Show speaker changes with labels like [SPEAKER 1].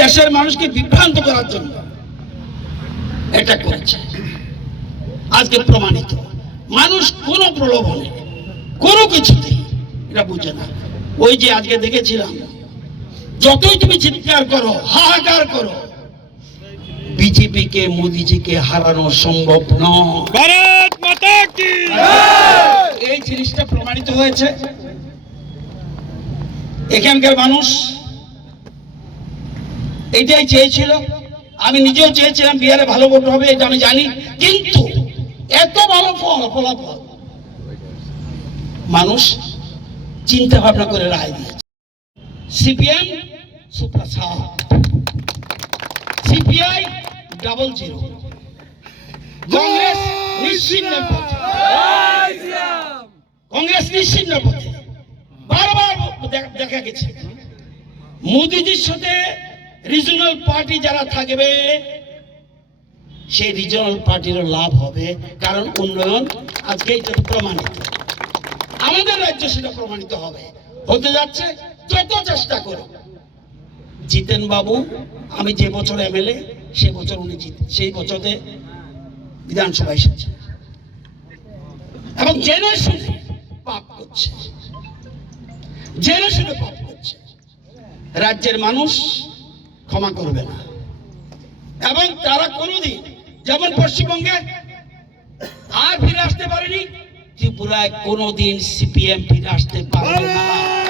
[SPEAKER 1] দেশের মানুষকে বিভ্রান্ত করার জন্য এটা করেছে। আজকে প্রমাণিত। মানুষ কোনো প্রলোভনে কোনো কিছুতেই লোকটা বোঝে না। ওই যে আজকে দেখেছিলাম যতই তুমি চিৎকার করো হাহাকার করো বিজেপি কে মোদিজি কে হারানো সম্ভব নয় প্রমাণিত হয়েছে। এখানকার মানুষ এটাই চেয়েছিল। আমি নিজেও চেয়েছিলাম বিহারে ভালো ভোট হবে এটা আমি জানি। কিন্তু এত ভালো ফল ফলাফল মানুষ চিন্তা ভাবনা করে রায় দিয়েছে। CPM CPI double zero Congress নিশ্চিন্ন পথে। কংগ্রেস নিশ্চিন্ন পথে। বারবার দেখা- গেছে। মোদিজির সাথে রিজনাল পার্টি যারা থাকবে, সেই রিজনাল পার্টিরও লাভ হবে, কারণ উন্নয়ন আজকে এটা প্রমাণিত। আমাদের রাজ্য সেটা প্রমাণিত হবে। হতে যাচ্ছে, যত চেষ্টা করো জিতেন বাবু আমি যে বছর এমএলএ, সে বছর উনি জিত, সেই বছরে বিধানসভা এসেছে এবং জেনে শুনে পাপ করছে। জেনে শুনে পাপ করছে। রাজ্যের মানুষ ক্ষমা করবে না। এবং তারা কোনোদিন, যেমন পশ্চিমবঙ্গে, আর ফিরে আসতে পারেনি ত্রিপুরায় কোনোদিন সিপিএম ফিরে আসতে পারবে না।